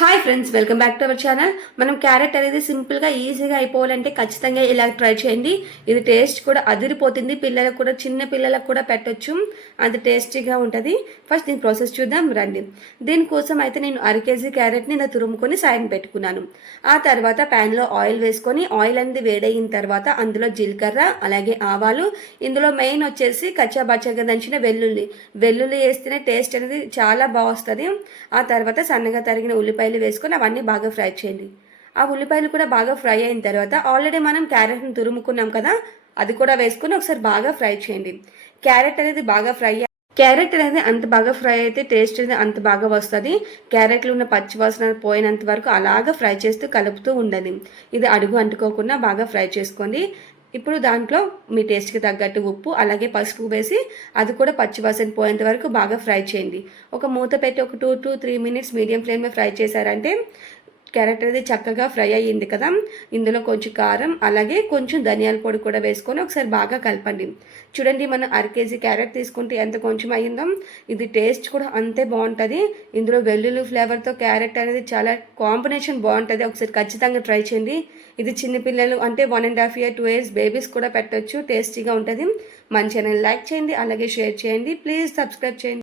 Hi friends, welcome back to our channel. మనం carrot అనేది సింపుల్గా ఈజీగా అయిపోవాలంటే ఖచ్చితంగా ఇలా ట్రై చేయండి. ఇది టేస్ట్ కూడా అదిరిపోతుంది. పిల్లలకు కూడా, చిన్న పిల్లలకు కూడా పెట్టొచ్చు. అది టేస్టీగా ఉంటుంది. ఫస్ట్ దీని ప్రాసెస్ చూద్దాం రండి. దీనికోసం అయితే నేను 1/2 కేజీ క్యారెట్ని ఇలా తురుముకొని సైడ్ పెట్టుకున్నాను. ఆ తర్వాత ప్యాన్లో ఆయిల్ వేసుకొని, ఆయిల్ అనేది వేడయిన తర్వాత అందులో జీలకర్ర, అలాగే ఆవాలు, ఇందులో మెయిన్ వచ్చేసి కచ్చాబచ్చాగా దంచిన వెల్లుల్లి వేస్తేనే టేస్ట్ అనేది చాలా బాగా వస్తుంది. ఆ తర్వాత సన్నగా తరిగిన ఉల్లిపాయలు వేసుకొని అవన్నీ బాగా ఫ్రై చేయండి. ఆ ఉల్లిపాయలు కూడా బాగా ఫ్రై అయిన తర్వాత ఆల్రెడీ మనం క్యారెట్ని తురుముకున్నాం కదా, అది కూడా వేసుకొని ఒకసారి బాగా ఫ్రై చేయండి. క్యారెట్ అనేది బాగా అంత బాగా ఫ్రై అయితే టేస్ట్ అనేది అంత బాగా వస్తుంది. క్యారెట్లో ఉన్న పచ్చివాసన పోయినంత వరకు అలాగా ఫ్రై చేస్తూ కలుపుతూ ఉండాలి. ఇది అడుగు అంటుకోకుండా బాగా ఫ్రై చేసుకోండి. ఇప్పుడు దాంట్లో మీ టేస్ట్కి తగ్గట్టు ఉప్పు, అలాగే పసుపు వేసి అది కూడా పచ్చివాసన పోయేంత వరకు బాగా ఫ్రై చేయండి. ఒక మూత పెట్టి ఒక 2 to 3 మినిట్స్ మీడియం ఫ్లేమ్లో ఫ్రై చేశారంటే క్యారెట్ అనేది చక్కగా ఫ్రై అయ్యింది కదా. ఇందులో కొంచెం కారం, అలాగే కొంచెం ధనియాల పొడి కూడా వేసుకొని ఒకసారి బాగా కలపండి. చూడండి, మనం 1/2 కేజీ క్యారెట్ తీసుకుంటే ఎంత కొంచెం అయ్యిందో. ఇది టేస్ట్ కూడా అంతే బాగుంటుంది. ఇందులో వెల్లుల్లి ఫ్లేవర్తో క్యారెట్ అనేది చాలా కాంబినేషన్ బాగుంటుంది. ఒకసారి ఖచ్చితంగా ట్రై చేయండి. ఇది చిన్నపిల్లలు అంటే 1.5 year 2 years బేబీస్ కూడా పెట్టొచ్చు. టేస్టీగా ఉంటుంది. మన ఛానల్ లైక్ చేయండి, అలాగే షేర్ చేయండి. ప్లీజ్ సబ్స్క్రైబ్ చేయండి.